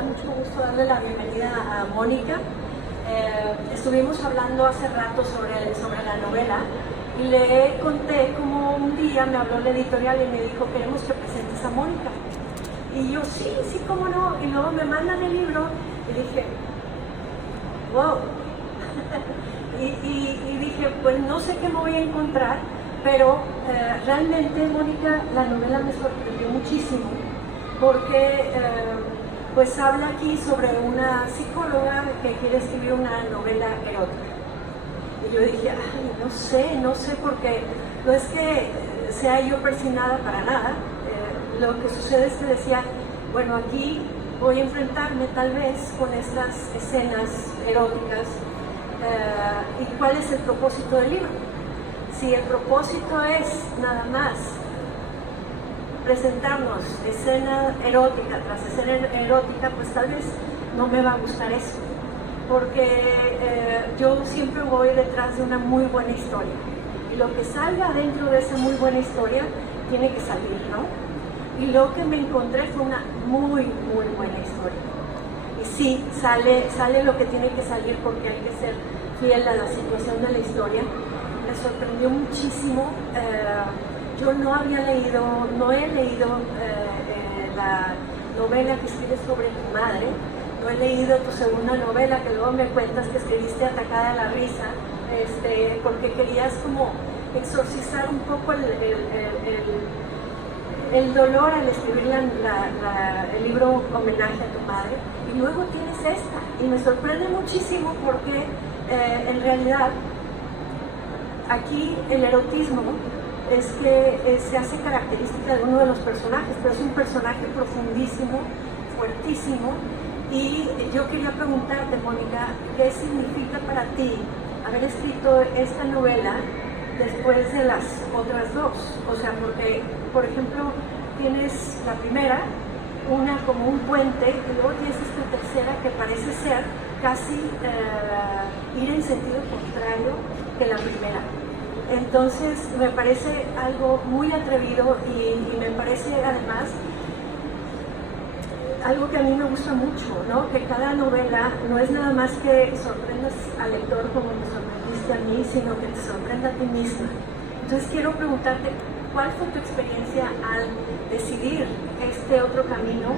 da mucho gusto darle la bienvenida a Mónica. Estuvimos hablando hace rato sobre la novela y le conté como un día me habló la editorial y me dijo, queremos que presentes a Mónica. Y yo, sí, cómo no. Y luego me mandan el libro y dije, wow. y dije, pues no sé qué me voy a encontrar, pero realmente, Mónica, la novela me sorprendió muchísimo porque pues habla aquí sobre una psicóloga que quiere escribir una novela erótica. Y yo dije, ay, no sé, porque no es que sea yo persignada para nada. Lo que sucede es que decía, bueno, aquí voy a enfrentarme tal vez con estas escenas eróticas y cuál es el propósito del libro. Si el propósito es nada más presentarnos escena erótica tras escena erótica, pues tal vez no me va a gustar eso, porque yo siempre voy detrás de una muy buena historia y lo que salga dentro de esa muy buena historia tiene que salir, ¿no? Y lo que me encontré fue una muy buena historia. Y sí, sale lo que tiene que salir porque hay que ser fiel a la situación de la historia. Me sorprendió muchísimo. Yo no he leído la novela que escribes sobre tu madre. No he leído tu segunda novela, que luego me cuentas que escribiste Atacada a la risa, porque querías como exorcizar un poco el dolor al escribir el libro Homenaje a tu madre, y luego tienes esta, y me sorprende muchísimo porque en realidad aquí el erotismo es que se hace característica de uno de los personajes, pero es un personaje profundísimo, fuertísimo, y yo quería preguntarte, Mónica, ¿qué significa para ti haber escrito esta novela después de las otras dos? O sea, porque, por ejemplo, tienes la primera, una como un puente, y luego tienes esta tercera que parece ser casi ir en sentido contrario que la primera. Entonces, me parece algo muy atrevido y me parece además algo que a mí me gusta mucho, ¿no? Que cada novela no es nada más que sorprendas al lector como me sorprendiste a mí, sino que te sorprenda a ti misma. Entonces quiero preguntarte, ¿cuál fue tu experiencia al decidir este otro camino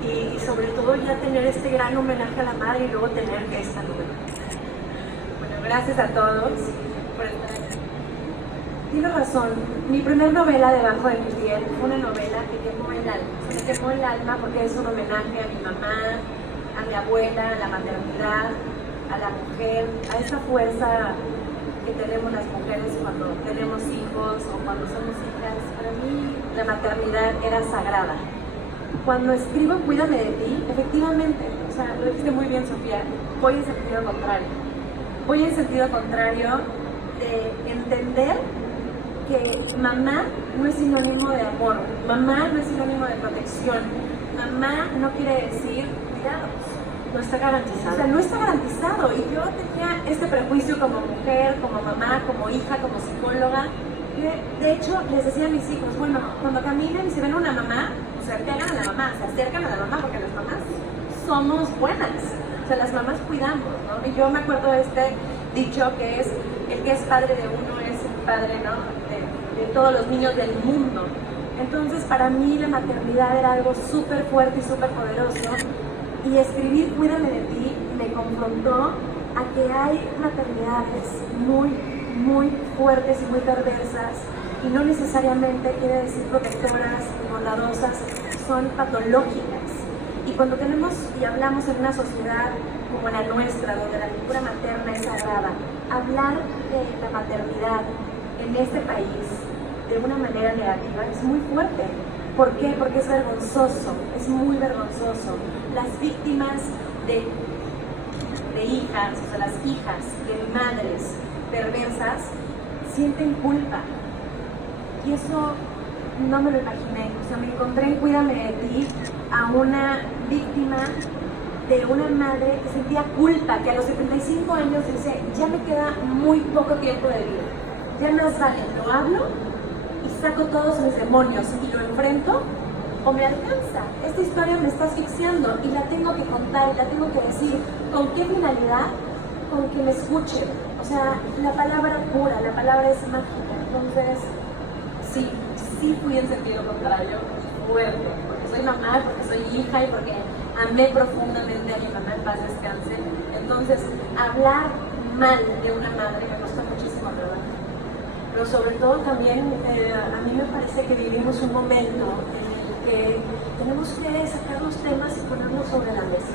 y sobre todo ya tener este gran homenaje a la madre y luego tener esta novela? Bueno, gracias a todos por estar aquí. Tienes razón, mi primer novela, Debajo de mi piel, fue una novela que quemó el alma. Se me quemó el alma porque es un homenaje a mi mamá, a mi abuela, a la maternidad, a la mujer, a esa fuerza que tenemos las mujeres cuando tenemos hijos o cuando somos hijas. Para mí la maternidad era sagrada. Cuando escribo Cuídame de ti, efectivamente, o sea, lo dijiste muy bien, Sofía, voy en sentido contrario. Voy en sentido contrario de entender que mamá no es sinónimo de amor, mamá no es sinónimo de protección, mamá no quiere decir cuidados. No está garantizado. O sea, no está garantizado. Y yo tenía este prejuicio como mujer, como mamá, como hija, como psicóloga. Que de hecho les decía a mis hijos, bueno, cuando caminen y se ven una mamá, se acercan a la mamá, porque las mamás somos buenas. O sea, las mamás cuidamos, ¿no? Y yo me acuerdo de este dicho que es, el que es padre de uno es el padre, ¿no? de todos los niños del mundo. Entonces, para mí la maternidad era algo súper fuerte y súper poderoso. Y escribir Cuídame de ti me confrontó a que hay maternidades muy fuertes y muy perversas, y no necesariamente quiere decir protectoras y bondadosas, son patológicas. Y cuando tenemos y hablamos en una sociedad como la nuestra, donde la figura materna es sagrada, hablar de la maternidad en este país de una manera negativa es muy fuerte. ¿Por qué? Porque es vergonzoso, es muy vergonzoso. Las víctimas de hijas, o sea, las hijas de madres perversas, sienten culpa. Y eso no me lo imaginé. O sea, me encontré en Cuídame de ti a una víctima de una madre que sentía culpa, que a los 75 años dice, ya me queda muy poco tiempo de vida. Ya más vale, lo hablo y saco todos mis demonios y lo enfrento o me alcanza. Esta historia me está asfixiando y la tengo que contar y la tengo que decir. ¿Con qué finalidad? Con que me escuchen. O sea, la palabra cura, la palabra es mágica. Entonces, sí fui en sentido contrario, fuerte, porque soy mamá, porque soy hija y porque amé profundamente a mi mamá, en paz descanse. Entonces, hablar mal de una madre me costó muchísimo trabajo. Pero sobre todo también, a mí me parece que vivimos un momento en el que tenemos que sacar los temas y ponerlos sobre la mesa,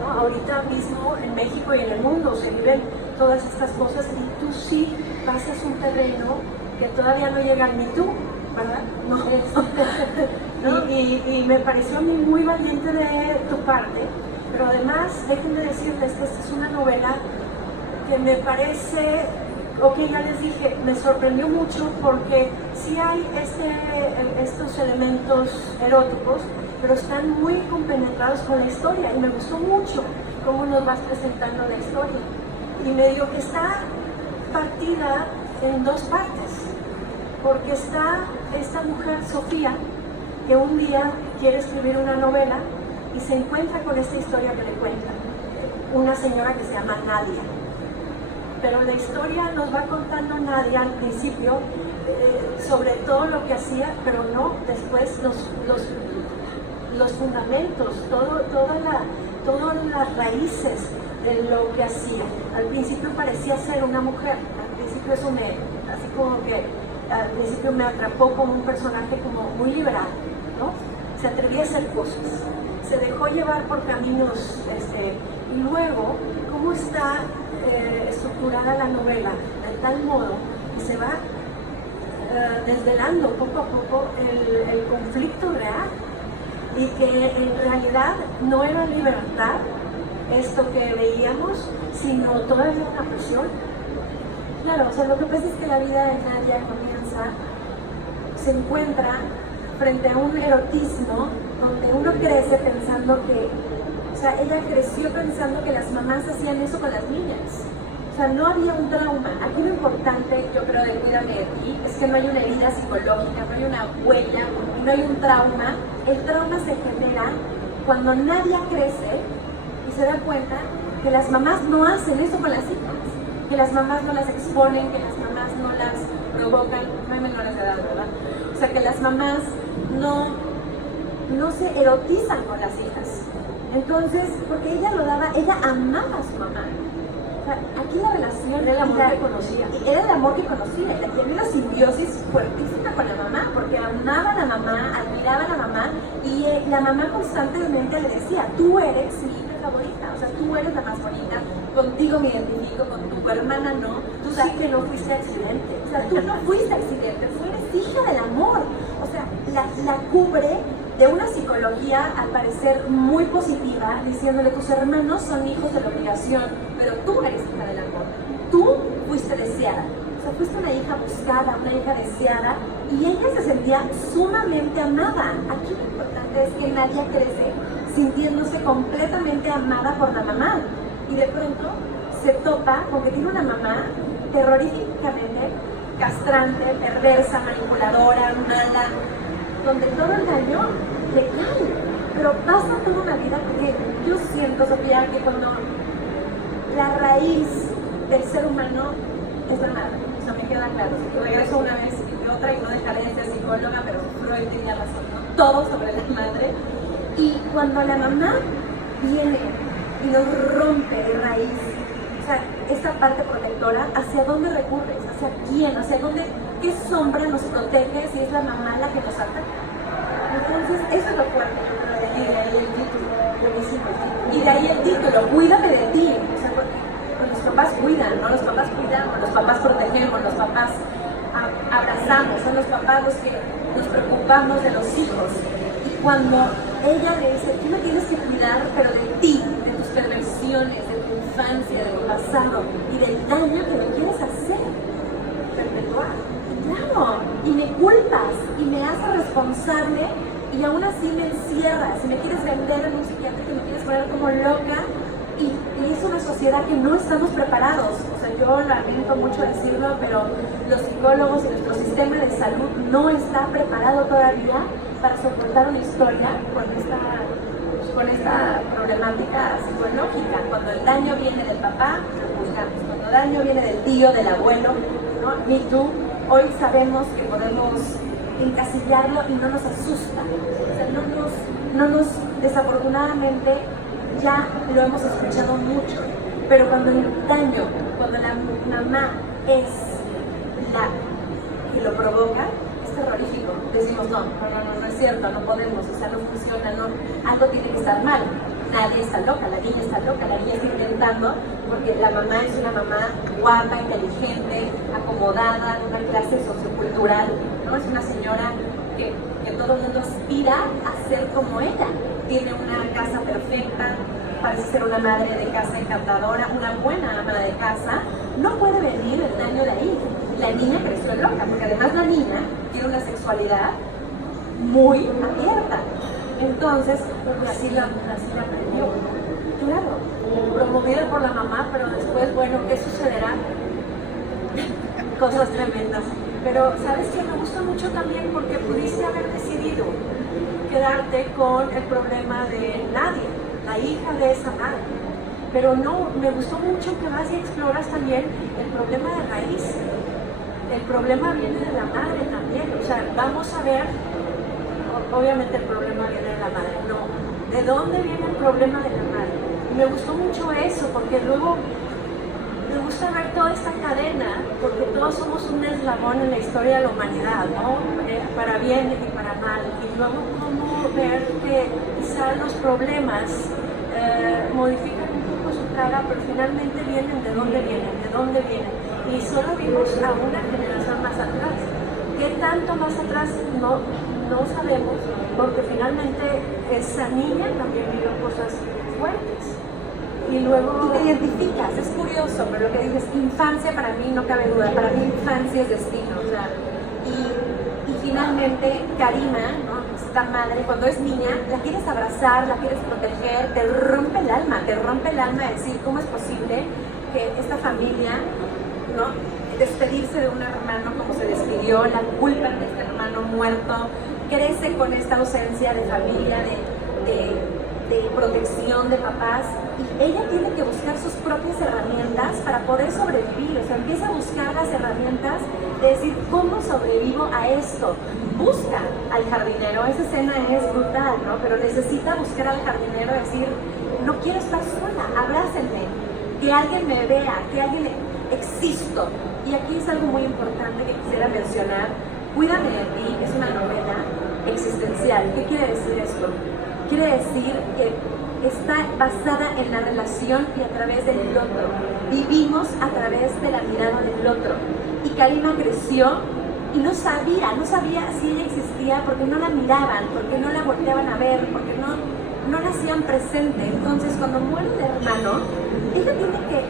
¿no? Ahorita mismo en México y en el mundo se viven todas estas cosas y tú sí pasas un terreno que todavía no llega al Me Too, ¿verdad? No. ¿No? Y me pareció a mí muy valiente de tu parte, pero además déjenme decirles que esta es una novela que me parece, ya les dije, me sorprendió mucho porque sí hay estos elementos eróticos, pero están muy compenetrados con la historia y me gustó mucho cómo nos vas presentando la historia. Y medio que está partida en dos partes, porque está esta mujer, Sofía, que un día quiere escribir una novela y se encuentra con esta historia que le cuenta una señora que se llama Nadia. Pero la historia nos va contando Nadia al principio sobre todo lo que hacía, pero no después los fundamentos, todas las raíces de lo que hacía. Al principio parecía ser una mujer, al principio así como que al principio me atrapó como un personaje como muy liberal, ¿no? Se atrevía a hacer cosas, se dejó llevar por caminos, y luego cómo está estructurada la novela de tal modo que se va desvelando poco a poco el conflicto real y que en realidad no era libertad esto que veíamos, sino todavía una presión. Claro, o sea, lo que pasa es que la vida de Nadia se encuentra frente a un erotismo donde uno crece pensando que, o sea, ella creció pensando que las mamás hacían eso con las niñas. O sea, no había un trauma. Aquí lo importante, yo creo, de Cuídame de Ti, es que no hay una herida psicológica, no hay una huella, no hay un trauma. El trauma se genera cuando Nadia crece y se da cuenta que las mamás no hacen eso con las hijas, que las mamás no las exponen, que las mamás no las provocan, no hay menores de edad, ¿verdad? O sea, que las mamás no se erotizan con las hijas. Entonces, porque ella lo daba, ella amaba a su mamá. O sea, aquí la relación era el amor que conocía. Era el amor que conocía. Y tenía una simbiosis fuertísima con la mamá, porque amaba a la mamá, admiraba a la mamá, y la mamá constantemente le decía, tú eres mi hija favorita, o sea, tú eres la más bonita, contigo me identifico, con tu hermana no. Tú sí que no fuiste accidente. O sea, tú no fuiste accidente, tú eres hija del amor. O sea, la cubre de una psicología al parecer muy positiva, diciéndole tus hermanos son hijos de la obligación, pero tú eres hija del amor, tú fuiste deseada, o sea, fuiste una hija buscada, una hija deseada, y ella se sentía sumamente amada. Aquí lo importante es que Nadia crece sintiéndose completamente amada por la mamá, y de pronto se topa con que tiene una mamá terroríficamente castrante, perversa, manipuladora, mala, donde todo el daño le cae, pero pasa toda una vida que yo siento, Sofía, que cuando la raíz del ser humano es la madre, o sea, me queda claro, si regreso una vez y otra y no dejaré de ser psicóloga, pero Freud tenía razón, ¿no? Todo sobre la madre, y cuando la mamá viene y nos rompe de raíz, o sea, esta parte protectora, ¿hacia dónde recurres? ¿Hacia quién? ¿Hacia dónde? ¿Qué sombra nos protege si es la mamá la que nos ataca? Entonces, eso es lo fuerte, yo creo, de ahí el título, buenísimo el título. Y de ahí el título, Cuídame de Ti. O sea, porque los papás cuidan, ¿no? Los papás cuidamos, los papás protegemos, los papás abrazamos, son los papás los que nos preocupamos de los hijos. Y cuando ella le dice, tú me tienes que cuidar, pero de ti, de tus perversiones, de tu infancia, de tu pasado y del daño que me quieres hacer, perpetuar. Claro, y me culpas y me haces responsable y aún así me encierras y me quieres vender en un psiquiatra, que me quieres poner como loca, y es una sociedad que no estamos preparados. O sea, yo lamento mucho decirlo, pero los psicólogos y nuestro sistema de salud no está preparado todavía para soportar una historia con esta problemática psicológica. Cuando el daño viene del papá, lo juzgamos. Cuando el daño viene del tío, del abuelo, ¿no? Me Too, hoy sabemos que podemos encasillarlo y no nos asusta. O sea, desafortunadamente ya lo hemos escuchado mucho, pero cuando el daño, cuando la mamá es la que lo provoca, es terrorífico. Decimos, no es cierto, no podemos, o sea, no funciona, no, algo tiene que estar mal. Nadie está loca, la niña está loca, la niña está intentando, porque la mamá es una mamá guapa, inteligente, acomodada, de una clase sociocultural, ¿no? Es una señora que todo el mundo aspira a ser como ella. Tiene una casa perfecta, parece ser una madre de casa encantadora, una buena ama de casa. No puede venir el daño de ahí. La niña creció loca, porque además la niña tiene una sexualidad muy abierta. Entonces, porque así la aprendió. claro, Promovida por la mamá, pero después, bueno, ¿qué sucederá? Cosas tremendas. Pero, ¿sabes qué? Me gusta mucho también porque pudiste haber decidido quedarte con el problema de Nadia, la hija de esa madre. Pero no, me gustó mucho que vas y exploras también el problema de raíz. El problema viene de la madre también. O sea, vamos a ver, obviamente el problema viene de la madre, no. ¿De dónde viene el problema de la madre? Y me gustó mucho eso, porque luego me gusta ver toda esta cadena, porque todos somos un eslabón en la historia de la humanidad, ¿no? Para bien y para mal. Y luego cómo ver que quizás los problemas modifican un poco su cara, pero finalmente vienen de dónde vienen. Y solo vimos a una generación más atrás. ¿Qué tanto más atrás? No sabemos, porque finalmente esa niña también vivió cosas fuertes. Y luego... Y te identificas, es curioso, pero lo que dices, infancia para mí no cabe duda, para mí infancia es destino, o sea, y finalmente Karima, ¿no? Esta madre, cuando es niña, la quieres abrazar, la quieres proteger, te rompe el alma de decir, ¿cómo es posible que esta familia, ¿no? Despedirse de un hermano como se despidió, la culpa de este hermano muerto, crece con esta ausencia de familia, de protección de papás, y ella tiene que buscar sus propias herramientas para poder sobrevivir. O sea, empieza a buscar las herramientas de decir, ¿cómo sobrevivo a esto? Busca al jardinero, esa escena es brutal, ¿no? Pero necesita buscar al jardinero y decir, no quiero estar sola, abrácenme, que alguien me vea, que alguien existo. Y aquí es algo muy importante que quisiera mencionar. Cuídame de ti es una novela existencial. ¿Qué quiere decir esto? Quiere decir que está basada en la relación y a través del otro. Vivimos a través de la mirada del otro. Y Karima creció y no sabía si ella existía porque no la miraban, porque no la volteaban a ver, porque no la hacían presente. Entonces, cuando muere el hermano, ella tiene que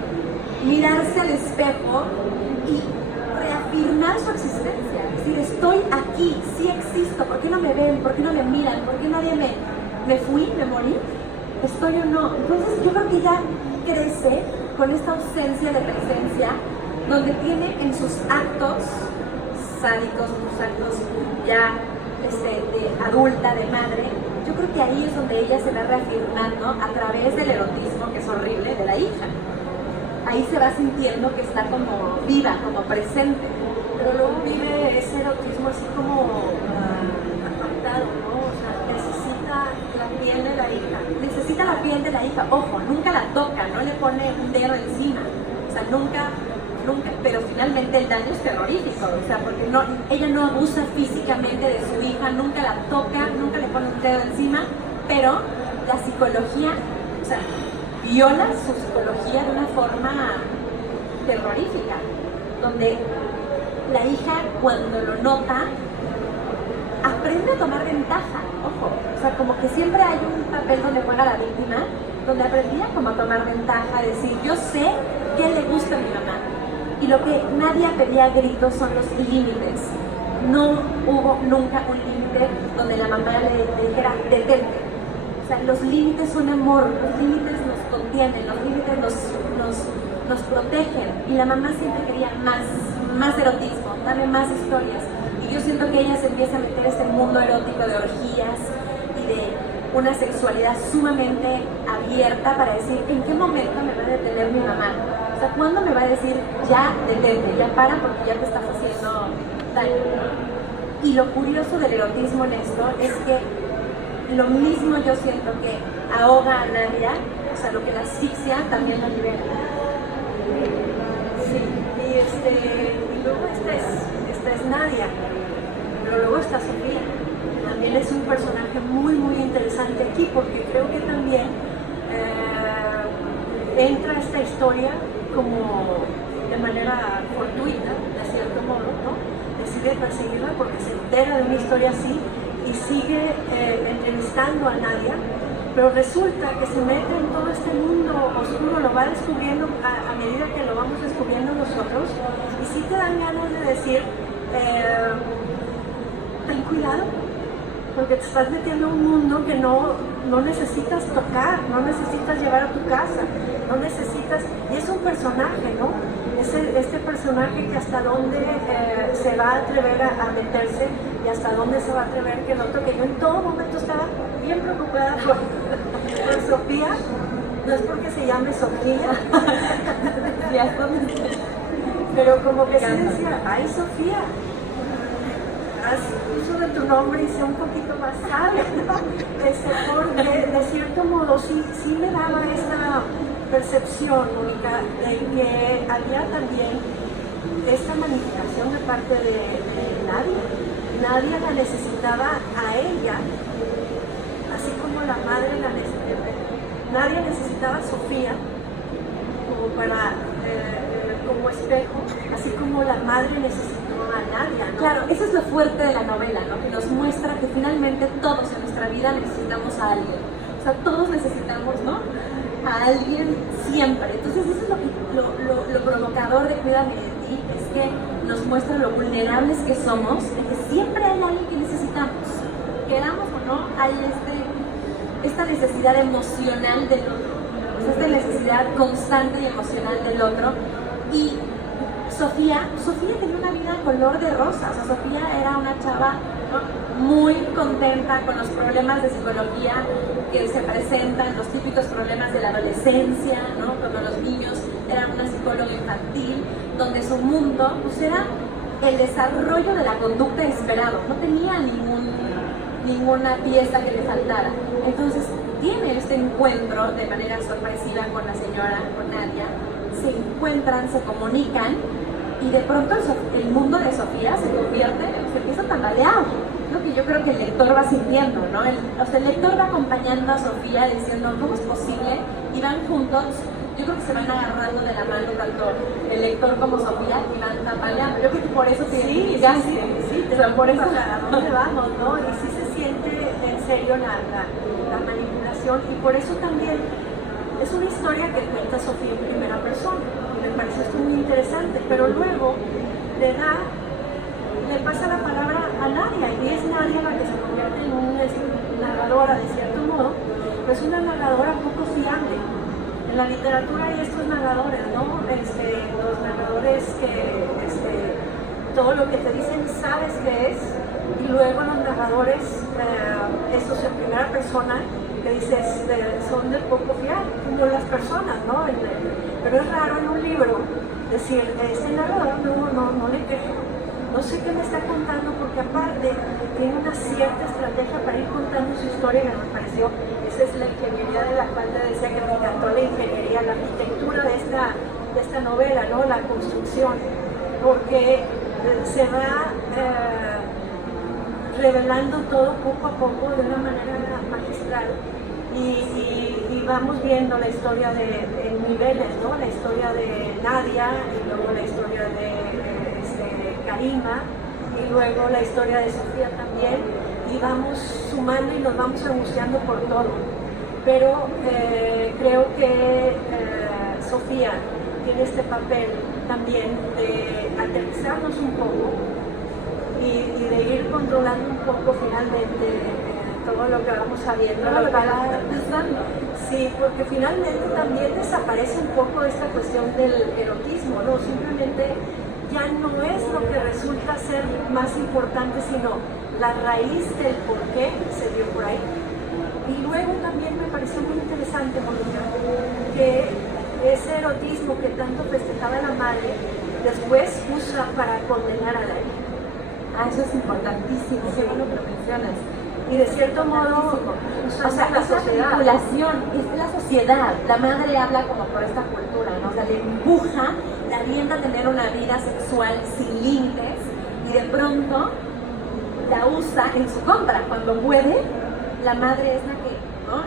mirarse al espejo y reafirmar su existencia. Es decir, estoy aquí, sí existo, ¿por qué no me ven? ¿Por qué no me miran? ¿Por qué nadie me fui, me morí? ¿Estoy o no? Entonces yo creo que ella crece con esta ausencia de presencia, donde tiene en sus actos sádicos, sus actos ya de adulta, de madre, yo creo que ahí es donde ella se va reafirmando a través del erotismo, que es horrible, de la hija. Ahí se va sintiendo que está como viva, como presente. Pero luego vive ese erotismo así como apartado, ¿no? O sea, necesita la piel de la hija. Necesita la piel de la hija, ojo, nunca la toca, no le pone un dedo encima. O sea, nunca, pero finalmente el daño es terrorífico, o sea, porque ella no abusa físicamente de su hija, nunca la toca, nunca le pone un dedo encima, pero la psicología, o sea, viola su psicología de una forma terrorífica, donde la hija, cuando lo nota, aprende a tomar ventaja, ojo, o sea, como que siempre hay un papel donde juega la víctima, donde aprendía como a tomar ventaja, decir, yo sé qué le gusta a mi mamá, y lo que nadie pedía a gritos son los límites. No hubo nunca un límite donde la mamá le dijera, detente. O sea, los límites son amor, los límites nos contienen, los límites nos protegen. Y la mamá siempre quería más erotismo, dame más historias. Y yo siento que ella se empieza a meter este mundo erótico de orgías y de una sexualidad sumamente abierta para decir en qué momento me va a detener mi mamá. O sea, ¿cuándo me va a decir ya detente, ya para porque ya te estás haciendo daño? Y lo curioso del erotismo en esto es que lo mismo yo siento que ahoga a Nadia, o sea, lo que la asfixia también lo libera. Sí, y luego esta es Nadia, pero luego está Sofía. También es un personaje muy, muy interesante aquí porque creo que también entra esta historia como de manera fortuita, de cierto modo, ¿no? Decide perseguirla porque se entera de una historia así y sigue entrevistando a Nadia, pero resulta que se mete en todo este mundo oscuro, lo va descubriendo a medida que lo vamos descubriendo nosotros, y sí te dan ganas de decir, ten cuidado, porque te estás metiendo en un mundo que no necesitas tocar, no necesitas llevar a tu casa, no necesitas, y es un personaje, ¿no? Este personaje que hasta dónde se va a atrever a meterse y hasta dónde se va a atrever que el otro, que yo en todo momento estaba bien preocupada por Sofía, no es porque se llame Sofía, pero como que sí decía, ay Sofía, haz uso de tu nombre y sea un poquito más sabia, ¿no? Porque de cierto modo sí me daba esta percepción, Mónica, de que había también esta manipulación de parte de Nadia. Nadia la necesitaba a ella, así como la madre la necesitaba. Nadia necesitaba a Sofía como para como espejo, así como la madre necesitó a Nadia, ¿no? Claro, eso es lo fuerte de la novela, ¿no? Que nos muestra que finalmente todos en nuestra vida necesitamos a alguien. O sea, todos necesitamos, ¿no? A alguien siempre. Entonces eso es lo provocador de Cuídame de ti, es que nos muestra lo vulnerables que somos, de que siempre hay alguien que necesitamos. Queramos o no, hay esta necesidad emocional del otro, esta necesidad constante y emocional del otro. Y Sofía tenía una vida color de rosa, o sea, Sofía era una chava, ¿no?, muy contenta con los problemas de psicología que se presentan, los típicos problemas de la adolescencia, ¿no?, cuando los niños eran una psicóloga infantil, donde su mundo pues era el desarrollo de la conducta esperado, no tenía ninguna pieza que le faltara. Entonces tiene este encuentro de manera sorpresiva con la señora, con Nadia, se encuentran, se comunican y de pronto el mundo de Sofía se empieza a tambalear. Lo que yo creo que el lector va sintiendo, ¿no? El lector va acompañando a Sofía diciendo, ¿cómo es posible? Y van juntos, yo creo que se van agarrando de la mano tanto el lector como Sofía y van tambaleando. Yo creo que por eso sí, por eso a dónde vamos, ¿no? Y sí se siente en serio la manipulación, y por eso también es una historia que cuenta Sofía en primera persona. Me parece esto muy interesante, pero luego le pasa la palabra a Nadia, y es Nadia la que se convierte en una narradora de cierto modo, pero es una narradora poco fiable. En la literatura hay estos narradores, ¿no? Los narradores que todo lo que te dicen sabes que es, y luego los narradores, estos en primera persona, que dices, son de poco fiar, como las personas, ¿no? Pero es raro en un libro decir, este narrador no le creo, no sé qué me está contando, porque aparte tiene una cierta estrategia para ir contando su historia, que me pareció, esa es la ingeniería de la cual te decía que me encantó, la ingeniería, la arquitectura de esta novela, ¿no? La construcción, porque se va revelando todo poco a poco de una manera magistral, y vamos viendo la historia en niveles, ¿no? La historia de Nadia, y luego la historia de Karima, y luego la historia de Sofía también, y vamos sumando y nos vamos angustiando por todo. Pero creo que Sofía tiene este papel también de aterrizarnos un poco y de ir controlando un poco finalmente todo lo que vamos sabiendo, lo que va pasando. Sí, porque finalmente también desaparece un poco esta cuestión del erotismo, ¿no? Simplemente ya no es lo que resulta ser más importante, sino la raíz del por qué se dio por ahí. Y luego también me pareció muy interesante, Mónica, que ese erotismo que tanto festejaba la madre, después usa para condenar a la hija. Eso es importantísimo, qué bueno que lo mencionas. Y de cierto modo, o sea, la es la sociedad. manipulación, es la sociedad. La madre habla como por esta cultura, ¿no? O sea, le empuja, la alienta a tener una vida sexual sin límites y de pronto la usa en su contra. Cuando puede, la madre es la que, ¿no?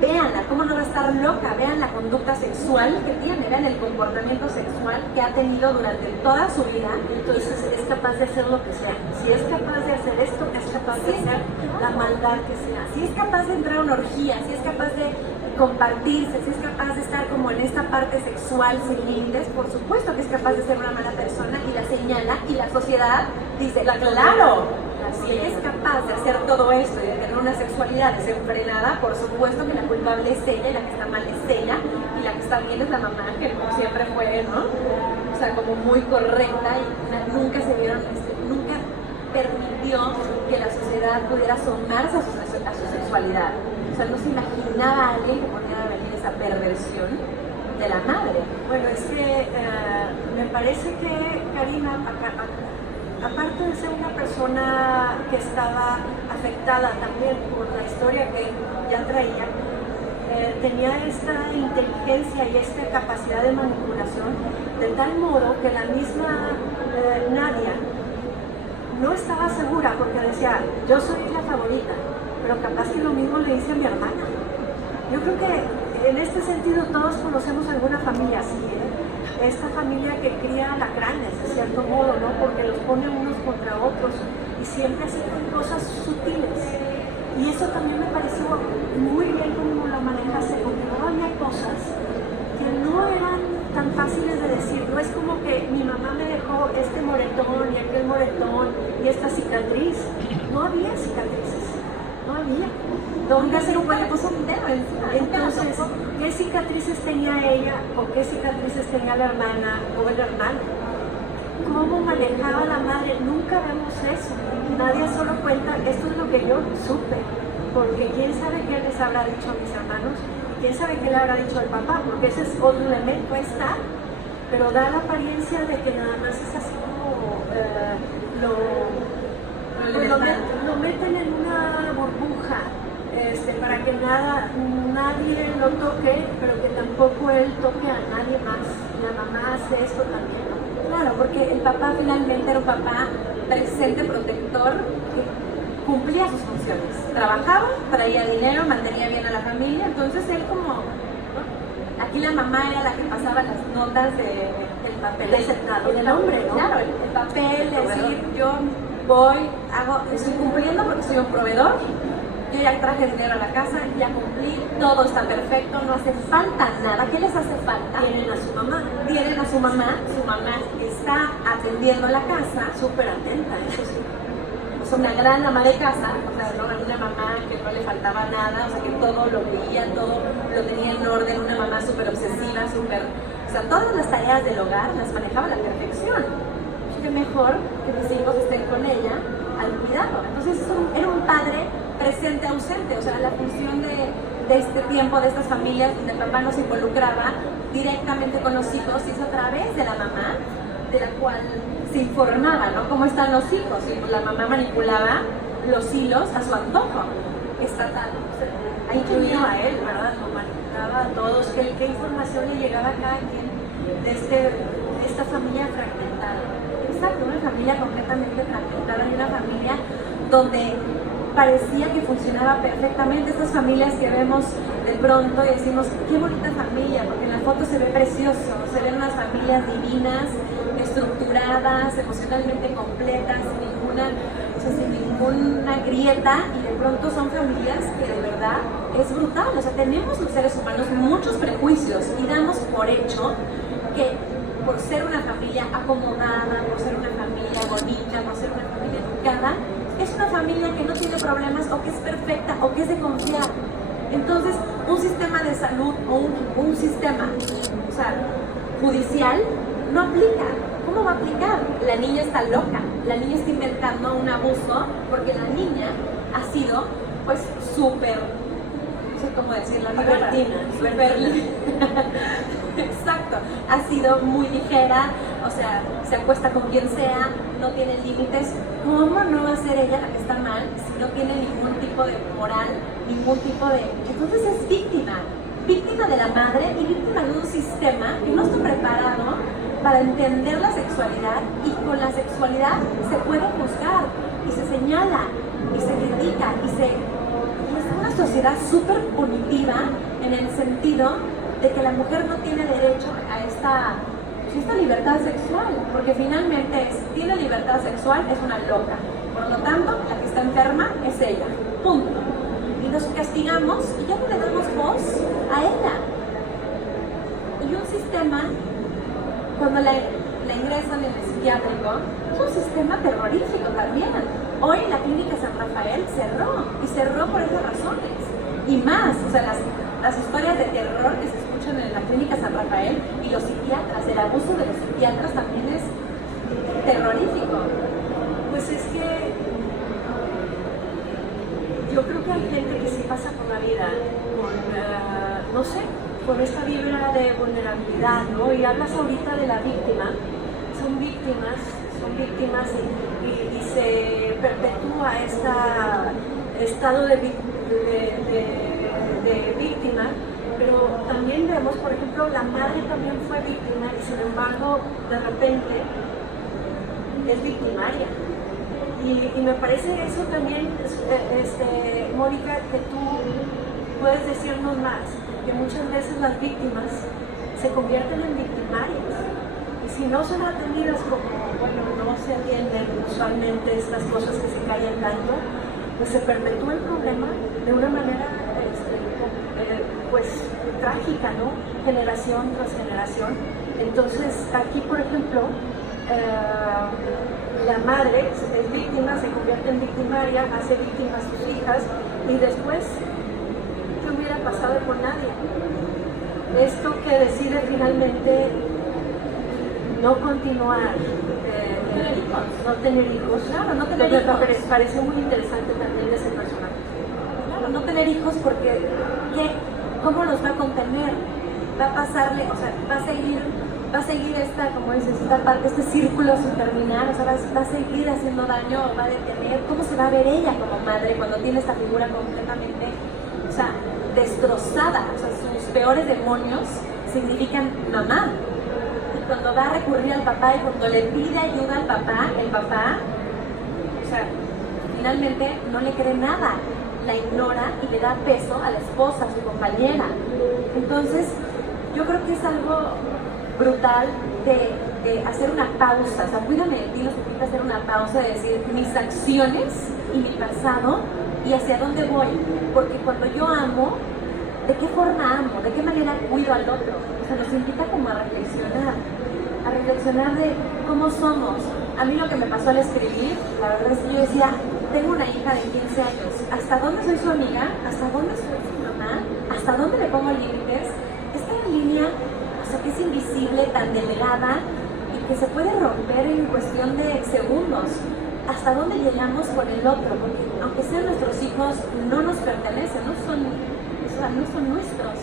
Véanla, cómo no va a estar loca, vean la conducta sexual que tiene, vean el comportamiento sexual que ha tenido durante toda su vida. Entonces es capaz de hacer lo que sea. Si es capaz de hacer esto, es capaz de hacer la maldad que sea. Si es capaz de entrar a una orgía, si es capaz de compartirse, si es capaz de estar como en esta parte sexual sin límites, por supuesto que es capaz de ser una mala persona y la señala y la sociedad dice, claro, si ella es capaz de hacer todo esto y de tener una sexualidad desenfrenada, por supuesto que la culpable es ella y la que está mal es ella y la que está bien es la mamá, que como siempre fue, ¿no? O sea, como muy correcta y nunca se vieron, nunca permitió que la sociedad pudiera asomarse a su sexualidad. O sea, no se imaginaba a alguien que pudiera venir esa perversión de la madre. Bueno, es que me parece que Karina, aparte de ser una persona que estaba afectada también por la historia que ya traía, tenía esta inteligencia y esta capacidad de manipulación, de tal modo que la misma Nadia no estaba segura porque decía, yo soy la favorita, pero capaz que lo mismo le dice a mi hermana. Yo creo que en este sentido todos conocemos alguna familia así, esta familia que cría alacranes de cierto modo, ¿no? Porque los pone unos contra otros y siempre hacen cosas sutiles. Y eso también me pareció muy bien como lo manejaste, porque no había cosas que no eran tan fáciles de decir. No es como que mi mamá me dejó este moretón y aquel moretón y esta cicatriz. No había cicatrices, no había. Nunca se le puso un dedo encima. Entonces, ¿qué cicatrices tenía ella o qué cicatrices tenía la hermana o el hermano? ¿Cómo manejaba la madre? Nunca vemos eso. Nadie solo cuenta, esto es lo que yo supe, porque quién sabe qué les habrá dicho a mis hermanos, quién sabe qué le habrá dicho al papá, porque ese es otro elemento, está, pero da la apariencia de que nada más es así como lo meten en una burbuja. Para que nadie lo toque, pero que tampoco él toque a nadie más. La mamá hace esto también, ¿no? Claro, porque el papá finalmente era un papá presente, protector, que cumplía sus funciones. Trabajaba, traía dinero, mantenía bien a la familia, entonces él como... ¿no? Aquí la mamá era la que pasaba las notas del papel. Del hombre, ¿no? Claro, el papel de decir, yo voy, estoy cumpliendo porque soy un proveedor. Yo ya traje dinero a la casa, ya cumplí, todo está perfecto, no hace falta nada. ¿Qué les hace falta? Tienen a su mamá. Tienen a su mamá está atendiendo la casa. Súper atenta, eso sí. Es una gran ama de casa, o sea, ¿no? Una mamá que no le faltaba nada, o sea, que todo lo veía, todo lo tenía en orden, una mamá súper obsesiva, o sea, todas las tareas del hogar las manejaba a la perfección. Qué mejor que mis hijos estén con ella al cuidado. Entonces era un padre presente, ausente, o sea, la función de este tiempo, de estas familias donde el papá no se involucraba directamente con los hijos, hizo a través de la mamá, de la cual se informaba, ¿no? ¿Cómo están los hijos? Y pues la mamá manipulaba los hilos a su antojo estatal, ha incluido a él, ¿verdad? Lo manipulaba a todos. ¿Qué información le llegaba a cada quien de esta familia fragmentada? Exacto, una familia completamente fragmentada y una familia donde parecía que funcionaba perfectamente. Estas familias que vemos de pronto y decimos, qué bonita familia, porque en la foto se ve precioso, se ven unas familias divinas, estructuradas, emocionalmente completas, sin ninguna grieta, y de pronto son familias que de verdad es brutal. O sea, tenemos los seres humanos muchos prejuicios y damos por hecho que por ser una familia acomodada, por ser una familia bonita, por ser una familia educada, es una familia que no tiene problemas o que es perfecta o que es de confiar. Entonces, un sistema de salud o un sistema, o sea, judicial no aplica. ¿cómo va a aplicar? La niña está loca, la niña está inventando un abuso porque la niña ha sido, pues, súper, no sé cómo decirlo, libertina. Exacto, ha sido muy ligera, o sea, se acuesta con quien sea, no tiene límites. ¿Cómo no va a ser ella la que está mal si no tiene ningún tipo de moral, ningún tipo de... Entonces es víctima de la madre y víctima de un sistema que no está preparado para entender la sexualidad, y con la sexualidad se puede juzgar y se señala y se critica y es una sociedad súper punitiva en el sentido de que la mujer no tiene derecho a esta libertad sexual, porque finalmente tiene libertad sexual, es una loca. Por lo tanto, la que está enferma es ella. Punto. Y nos castigamos y ya no le damos voz a ella. Y un sistema, cuando la ingresan en el psiquiátrico, es un sistema terrorífico también. Hoy la clínica San Rafael cerró, y cerró por esas razones. Y más, o sea, las historias de terror que se escuchan en la clínica San Rafael y los psiquiatras, el abuso de los psiquiatras también es terrorífico. Pues es que yo creo que hay gente que sí pasa por la vida con, no sé, con esta vibra de vulnerabilidad, ¿no? Y hablas ahorita de la víctima, son víctimas y se perpetúa este estado de víctima, pero también vemos, por ejemplo, la madre también fue víctima y sin embargo, de repente, es victimaria. Y me parece eso también, Mónica, que tú puedes decirnos más, que muchas veces las víctimas se convierten en victimarias. Y si no son atendidas como, bueno, no se atienden usualmente estas cosas que se callan tanto, pues se perpetúa el problema de una manera, pues, trágica, ¿no? Generación tras generación. Entonces, aquí, por ejemplo, la madre es víctima, se convierte en victimaria, hace víctimas a sus hijas, y después, ¿qué hubiera pasado con nadie? Esto que decide finalmente no continuar, no tener hijos. Claro, no tener hijos. Me parece muy interesante también ese personaje. Claro, no tener hijos porque ¿cómo los va a contener? Va a pasarle, o sea, va a seguir esta, como dices, esta parte, este círculo sin terminar, o sea, va a seguir haciendo daño, va a detener. ¿Cómo se va a ver ella como madre cuando tiene esta figura completamente, o sea, destrozada? O sea, sus peores demonios significan mamá. Y cuando va a recurrir al papá y cuando le pide ayuda al papá, el papá, o sea, finalmente no le cree nada, la ignora y le da peso a la esposa, a su compañera. Entonces, yo creo que es algo brutal de hacer una pausa. O sea, Cuídame de ti nos invita a hacer una pausa, de decir mis acciones y mi pasado y hacia dónde voy. Porque cuando yo amo, ¿de qué forma amo? ¿De qué manera cuido al otro? O sea, nos invita como a reflexionar de cómo somos. A mí lo que me pasó al escribir, la verdad es que yo decía, tengo una hija de 15 años, ¿hasta dónde soy su amiga? ¿Hasta dónde soy su mamá? ¿Hasta dónde le pongo límites? Esta línea, o sea, que es invisible, tan delgada y que se puede romper en cuestión de segundos. ¿Hasta dónde llegamos con el otro? Porque aunque sean nuestros hijos, no nos pertenecen, no son nuestros.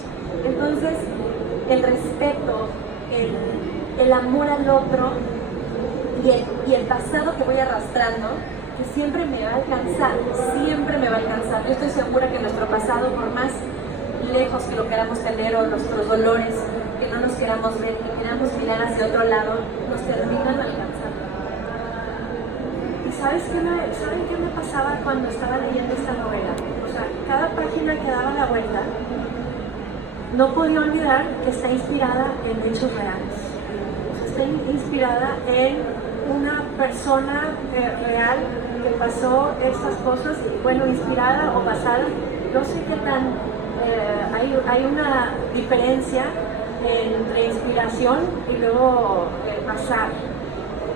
Entonces, el respeto, el amor al otro y el pasado que voy arrastrando, que siempre me va a alcanzar, siempre me va a alcanzar. Yo estoy segura que nuestro pasado, por más lejos que lo queramos tener, o nuestros dolores, que no nos queramos ver, que queramos mirar hacia otro lado, nos terminan alcanzando. ¿Y saben qué me pasaba cuando estaba leyendo esta novela? O sea, cada página que daba la vuelta, no podía olvidar que está inspirada en hechos reales. Está inspirada en una persona real que pasó estas cosas, y bueno, inspirada o basada, no sé qué tan, hay una diferencia entre inspiración y luego basar.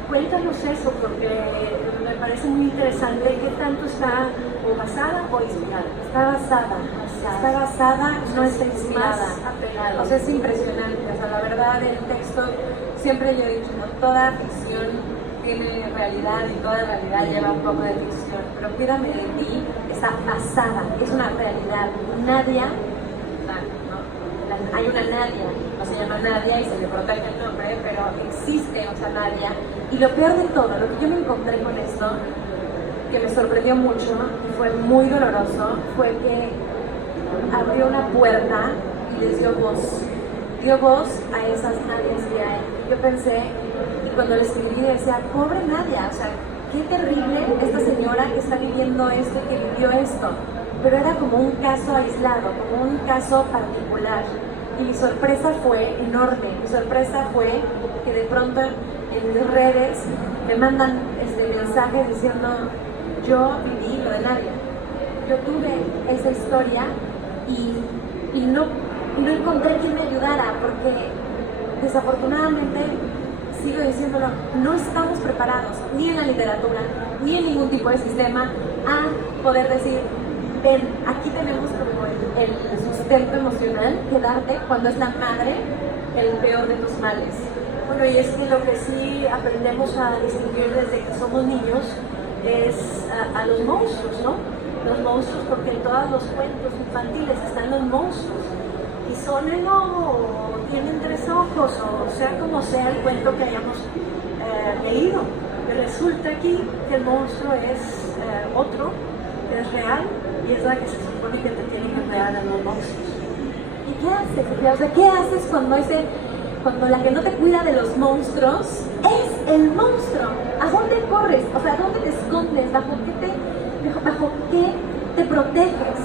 Cuéntanos eso, porque me parece muy interesante qué tanto está o basada o inspirada. Está basada. está basada, no está es inspirada. más apegado. O sea, es impresionante. O sea, la verdad, el texto, siempre yo he dicho, ¿no? Toda ficción tiene realidad y toda realidad lleva un poco de ficción. Pero Cuídame de ti está basada, es una realidad. Nadia, hay una Nadia, no se llama Nadia y se le protege el nombre, pero existe, o sea, Nadia. Y lo peor de todo, lo que yo me encontré con esto, que me sorprendió mucho y fue muy doloroso, fue que abrió una puerta y les dio voz. Dio voz a esas Nadias que hay. Yo pensé, y cuando lo escribí decía, pobre Nadia, o sea, qué terrible esta señora que está viviendo esto y que vivió esto. Pero era como un caso aislado, como un caso particular. Y mi sorpresa fue enorme. Mi sorpresa fue que de pronto en mis redes me mandan mensajes diciendo, yo viví lo de Nadia. Yo tuve esa historia y no encontré quien me ayudara, porque desafortunadamente, sigo diciéndolo, no estamos preparados, ni en la literatura, ni en ningún tipo de sistema, a poder decir, ven, aquí tenemos como el sustento emocional que darte cuando es la madre el peor de tus males. Bueno, y es que lo que sí aprendemos a distinguir desde que somos niños es a los monstruos, ¿no? Los monstruos, porque en todos los cuentos infantiles están los monstruos. Y son el lobo, o tienen tres ojos, o sea como sea el cuento que hayamos leído. Pero resulta aquí que el monstruo es otro, es real, y es la que se supone que te tiene que enredar a los monstruos. ¿Y qué haces? O sea, ¿qué haces cuando la que no te cuida de los monstruos es el monstruo? ¿A dónde corres? O sea, ¿a dónde te escondes? ¿Bajo qué te proteges?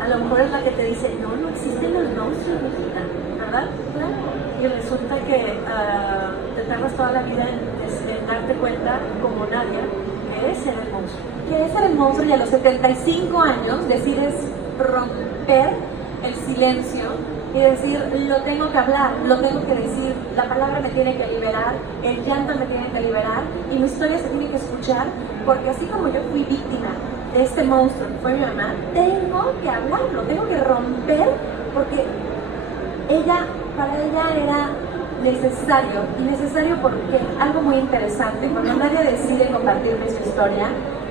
A lo mejor es la que te dice, no existen los monstruos, mijita, ¿verdad? Claro. Y resulta que te tardas toda la vida en darte cuenta, como Nadia, que ese era el monstruo. Que ese era el monstruo, y a los 75 años decides romper el silencio y decir, lo tengo que hablar, lo tengo que decir, la palabra me tiene que liberar, el llanto me tiene que liberar y mi historia se tiene que escuchar, porque así como yo fui víctima de este monstruo que fue mi mamá, tengo que hablarlo, tengo que romper, porque para ella era necesario. Y necesario porque algo muy interesante, cuando nadie decide compartirme su historia,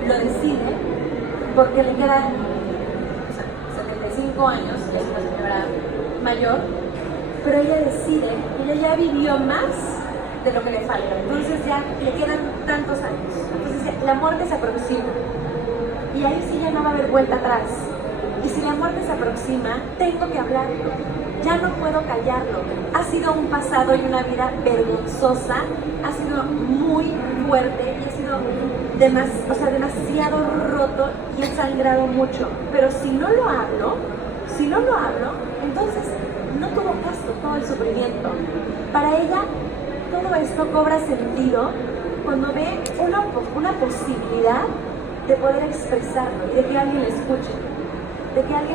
lo decide porque le quedan 75 años, es una señora mayor, pero ella decide, ella ya vivió más de lo que le falta, entonces ya le quedan tantos años, entonces la muerte se aproxima y ahí sí ya no va a haber vuelta atrás. Y si la muerte se aproxima, tengo que hablarlo, ya no puedo callarlo. Ha sido un pasado y una vida vergonzosa, ha sido muy fuerte y ha sido demasiado roto y he sangrado mucho, pero si no lo hablo, entonces no tuvo caso todo el sufrimiento. Para ella todo esto cobra sentido cuando ve una posibilidad de poder expresarlo y de que alguien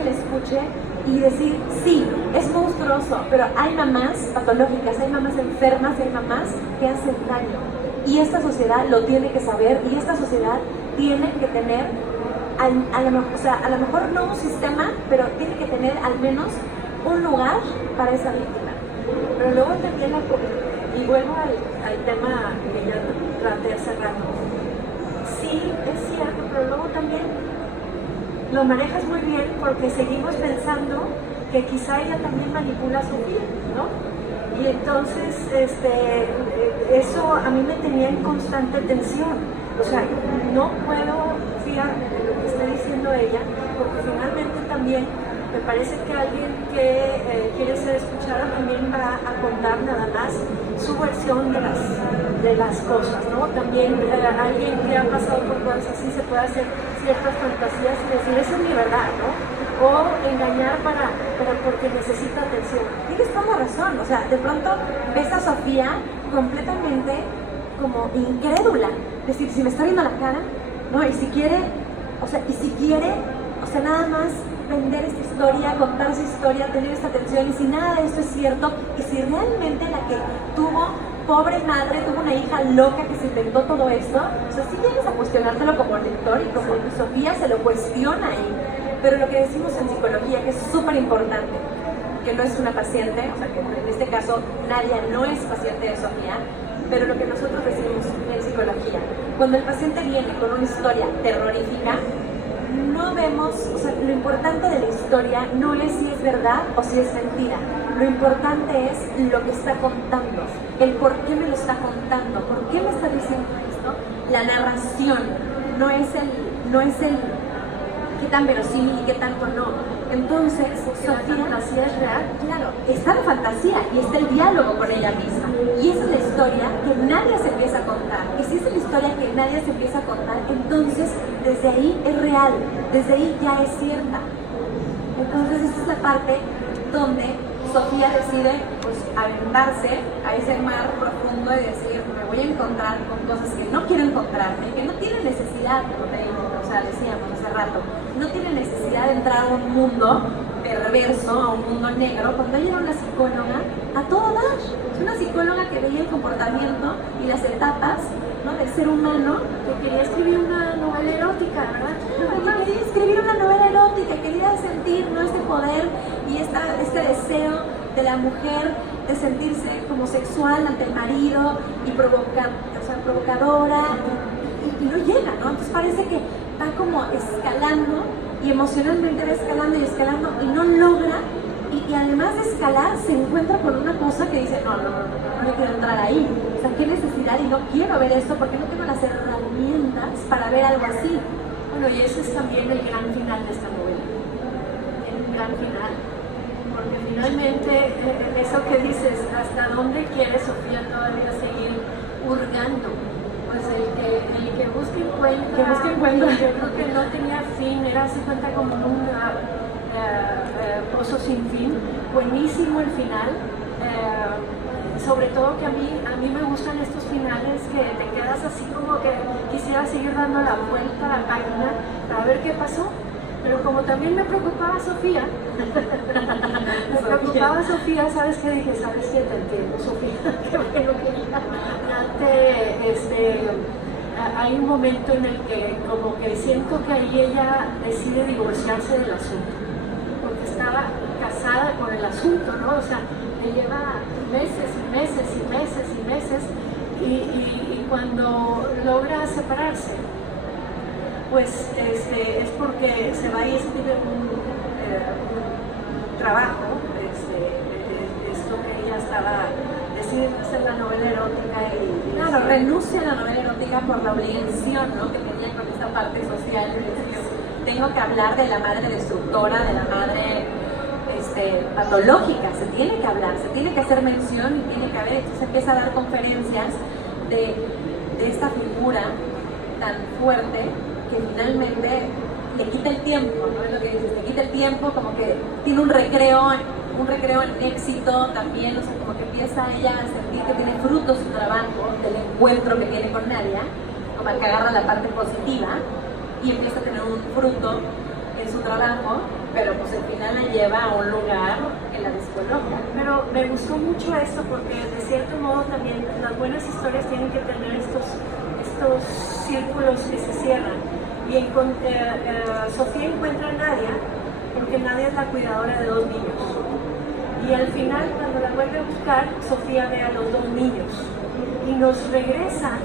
le escuche, y decir, sí, es monstruoso, pero hay mamás patológicas, hay mamás enfermas, hay mamás que hacen daño. Y esta sociedad lo tiene que saber, y esta sociedad tiene que tener, a lo mejor no un sistema, pero tiene que tener al menos un lugar para esa víctima. Pero luego también, y vuelvo al tema que ya traté hace rato, sí, es cierto, pero luego también lo manejas muy bien porque seguimos pensando que quizá ella también manipula su vida, ¿no? Y entonces eso a mí me tenía en constante tensión. O sea, no puedo fiar de lo que está diciendo ella, porque finalmente también me parece que alguien que quiere ser escuchada también va a contar nada más su versión de las cosas, ¿no? También alguien que ha pasado por cosas así se puede hacer ciertas fantasías y decir, esa es mi verdad, ¿no? O engañar porque necesita atención. Tienes toda la razón, o sea, de pronto ves a Sofía completamente como incrédula, es decir, si me está viendo la cara, ¿no? Y si quiere, nada más vender esta historia, contar su historia, tener esta atención, y si nada de esto es cierto, y si realmente la que tuvo, pobre madre, tuvo una hija loca que se inventó todo esto, o sea, sí tienes a cuestionártelo como lector, y como Sofía se lo cuestiona ahí. Pero lo que decimos en psicología, que es súper importante, que no es una paciente, o sea que en este caso Nadia no es paciente de Sofía, pero lo que nosotros decimos en psicología, cuando el paciente viene con una historia terrorífica, no vemos, o sea, lo importante de la historia no es si es verdad o si es mentira. Lo importante es lo que está contando, el por qué me lo está contando, por qué me está diciendo esto. La narración no es el qué tan verosímil y qué tanto no. Entonces, Sofía, la fantasía es real. Claro, está la fantasía y está el diálogo con ella misma. Y esa es la historia que nadie se empieza a contar. Y si esa es la historia que nadie se empieza a contar, entonces desde ahí es real, desde ahí ya es cierta. Entonces esa es la parte donde Sofía decide pues aventarse a ese mar profundo y decir, me voy a encontrar con cosas que no quiero encontrarme, que no tiene necesidad, como te digo, o sea, decíamos hace rato, no tiene necesidad de entrar a un mundo perverso, a un mundo negro, cuando ella era una psicóloga a todo dar. Es una psicóloga que veía el comportamiento y las etapas, ¿no?, del ser humano. Que quería escribir una novela erótica, ¿verdad? Quería escribir una novela erótica, quería sentir, ¿no?, este poder y este deseo de la mujer de sentirse como sexual ante el marido y provocadora y no llega, ¿no? Entonces parece que va como escalando y emocionalmente va escalando y escalando y no logra, y además de escalar se encuentra con una cosa que dice, no quiero entrar ahí, o sea, qué necesidad, y no quiero ver esto porque no tengo las herramientas para ver algo así. Bueno, y ese es también el gran final de esta novela, el gran final, porque finalmente eso que dices, ¿hasta dónde quiere Sofía todavía seguir hurgando? Pues el que busca encuentra, yo creo que no tenía fin, era así cuenta como un pozo sin fin. Buenísimo el final, sobre todo que a mí me gustan estos finales que te quedas así como que quisiera seguir dando la vuelta a la página para ver qué pasó. Pero como también me preocupaba Sofía, ¿sabes qué? Dije, ¿sabes qué? Te entiendo, Sofía, qué bueno que hay un momento en el que como que siento que ahí ella decide divorciarse del asunto, porque estaba casada con el asunto, ¿no? O sea, le lleva meses y meses y meses y meses, y cuando logra separarse, pues es porque se va y escribe un trabajo, esto que ella estaba, decide hacer la novela erótica y claro, renuncia a la novela erótica por la obligación, ¿no?, que tenía con esta parte social, de decir, tengo que hablar de la madre destructora, de la madre patológica, se tiene que hablar, se tiene que hacer mención y tiene que haber, entonces empieza a dar conferencias de esta figura tan fuerte que finalmente le quita el tiempo, ¿no? Es lo que dices, le quita el tiempo, como que tiene un recreo en éxito también, o sea, como que empieza ella a sentir que tiene frutos su trabajo, del encuentro que tiene con Nadia, como que agarra la parte positiva y empieza a tener un fruto en su trabajo, pero pues al final la lleva a un lugar que la descoloca. Pero me gustó mucho esto porque de cierto modo también las buenas historias tienen que tener estos círculos que se cierran. Y Sofía encuentra a Nadia porque Nadia es la cuidadora de 2 niños. Y al final, cuando la vuelve a buscar, Sofía ve a los 2 niños y nos regresa,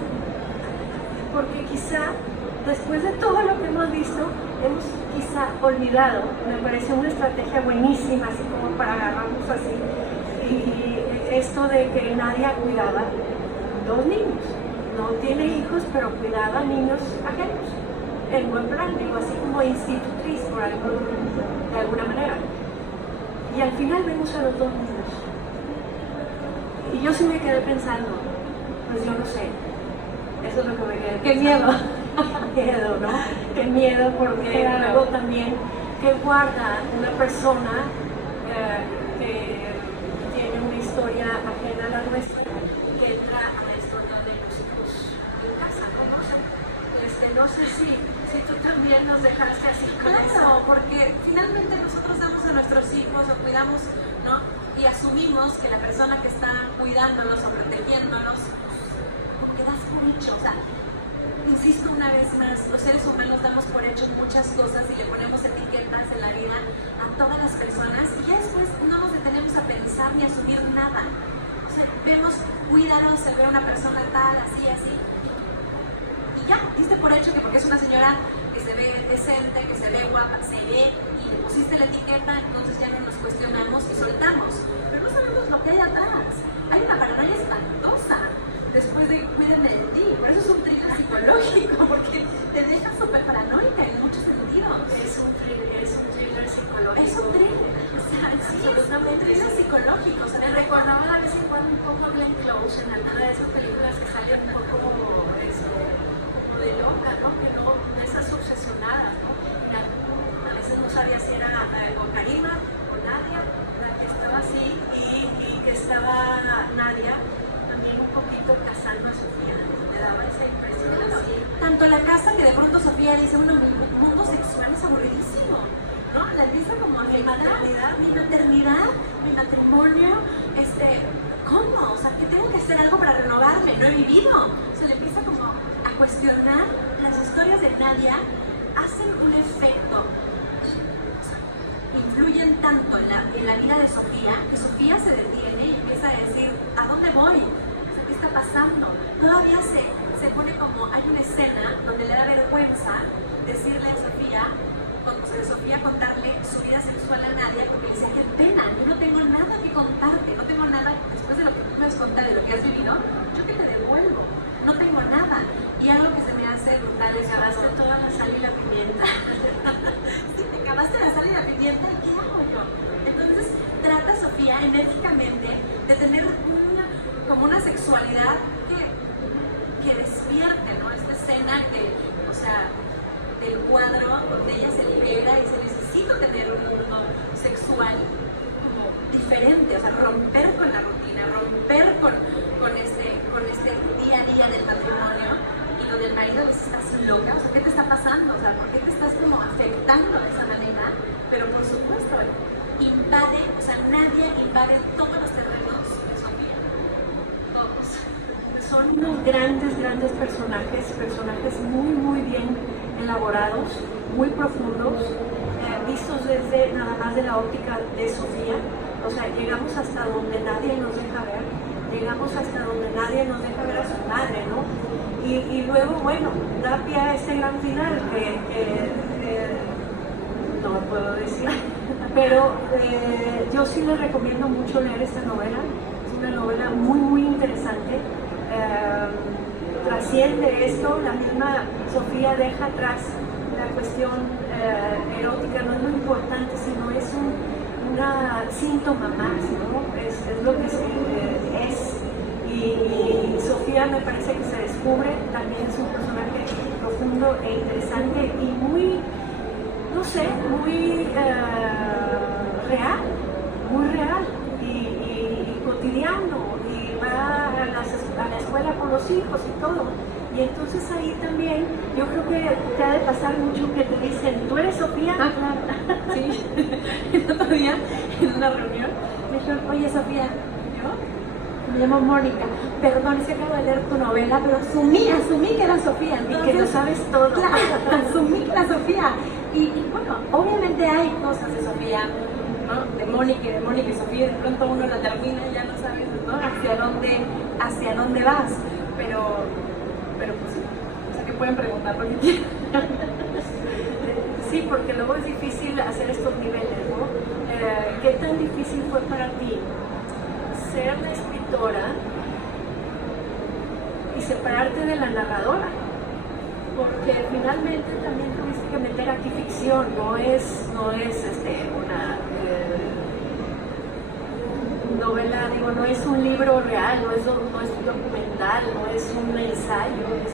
porque quizá después de todo lo que hemos visto, hemos quizá olvidado. Me pareció una estrategia buenísima, así como para agarrarnos así. Y esto de que Nadia cuidaba 2 niños. No tiene hijos, pero cuidaba niños ajenos. En buen plan, digo, así como institutriz, de alguna manera. Y al final vemos a los 2 niños. Y yo sí me quedé pensando, pues yo no sé. Eso es lo que me quedé. ¡Qué miedo! Miedo, ¿no? Qué miedo, porque luego también que guarda una persona que tiene una historia ajena a la nuestra, que entra a la historia de los hijos en casa, ¿no? No sé si tú también nos dejaste así con eso. Claro, porque finalmente nosotros damos a nuestros hijos o cuidamos, ¿no?, y asumimos que la persona que está cuidándolos o protegiéndolos, como que das por hecho, o sea, insisto una vez más, los seres humanos damos por hecho muchas cosas y le ponemos etiquetas en la vida a todas las personas y ya después no nos detenemos a pensar ni a asumir nada. O sea, vemos, cuídanos, se ve una persona tal, así, así. Y ya, diste por hecho que porque es una señora que se ve decente, que se ve guapa, se ve y pusiste la etiqueta, entonces ya no nos cuestionamos y soltamos. Pero no sabemos lo que hay atrás. Hay una paranoia espantosa después de cuídame de ti. Por eso es un thriller psicológico, porque te deja súper paranoica en muchos sentidos. Es un thriller psicológico. Es un thriller, o sea, sí, absolutamente. Es un thriller psicológico. O sea, Me recordaba de vez en cuando un poco a Glenn Close en alguna de esas películas que salen un poco como de loca, ¿no? Que no esas obsesionadas, ¿no? A veces no sabía si era con Karima o Nadia, la que estaba así, y que estaba Nadia también un poquito casando a Sofía, me daba esa impresión así. Tanto la casa que de pronto Sofía dice, bueno, mi mundo sexual es aburridísimo, ¿no? La empieza como a Mi maternidad, mi matrimonio, ¿cómo? O sea, que tengo que hacer algo para renovarme, no he vivido. Se le empieza como a cuestionar. Las historias de Nadia hacen un efecto, o sea, influyen tanto en la vida de Sofía, que Sofía se detiene y empieza a decir, ¿a dónde voy? O sea, ¿qué está pasando? Todavía se pone como, hay una escena donde le da vergüenza decirle a Sofía, Sofía contarle su vida sexual a Nadia, porque le dice, qué pena, yo no tengo nada que contarte, no tengo nada, después de lo que tú me has contado y lo que has vivido, yo que te devuelvo, no tengo nada. Y algo que se me hace brutal es acabaste toda la sal y la pimienta. Sí, te acabaste la sal y la pimienta, ¿y qué hago yo? Entonces trata Sofía enérgicamente de tener como una sexualidad que despierte, ¿no? Esta escena o sea, del cuadro donde ella se libera y dice, necesito tener un mundo sexual como diferente, o sea, romper con la rutina, romper con este día a día del matrimonio, y donde el marido dice, estás loca, o sea, ¿qué te está pasando? O sea, ¿por qué te estás como afectando de esa manera? Pero por supuesto, invade, o sea, nadie invade todos los terrenos de Sofía, todos. Son unos grandes personajes muy bien elaborados, muy profundos, vistos desde nada más de la óptica de Sofía. O sea, llegamos hasta donde nadie nos deja ver, llegamos hasta donde nadie nos deja ver a su madre, ¿no? Y luego, bueno, da pie a este gran final que no lo puedo decir, pero yo sí les recomiendo mucho leer esta novela. Es una novela muy interesante. Trasciende esto, la misma Sofía deja atrás la cuestión erótica, no es lo importante, sino es una síntoma más, ¿no? Es lo que es. Y Sofía me parece que se descubre, también es un personaje profundo e interesante y muy, no sé, muy real y cotidiano, y va a la escuela con los hijos y todo. Y entonces ahí también yo creo que te ha de pasar mucho que te dicen, ¿tú eres Sofía? Ah, claro, sí. El otro día, en una reunión, me dijeron, oye Sofía, ¿yo? Me llamo Mónica, perdón, es que acabo de leer tu novela, pero asumí que era Sofía. Entonces, y que lo sabes todo. Claro, asumí que era Sofía. Y bueno, obviamente hay cosas de Sofía, ¿no? De Mónica y Sofía, de pronto uno la termina y ya no sabes, ¿no? hacia dónde vas. Pero pues sí, o sea que pueden preguntar lo que quieran. Sí, porque luego es difícil hacer estos niveles, ¿no? ¿Qué tan difícil fue para ti ser la escritora y separarte de la narradora? Porque finalmente también tuviste que meter aquí ficción, no es una novela, digo, no es un libro real, no es un documental, no es un ensayo.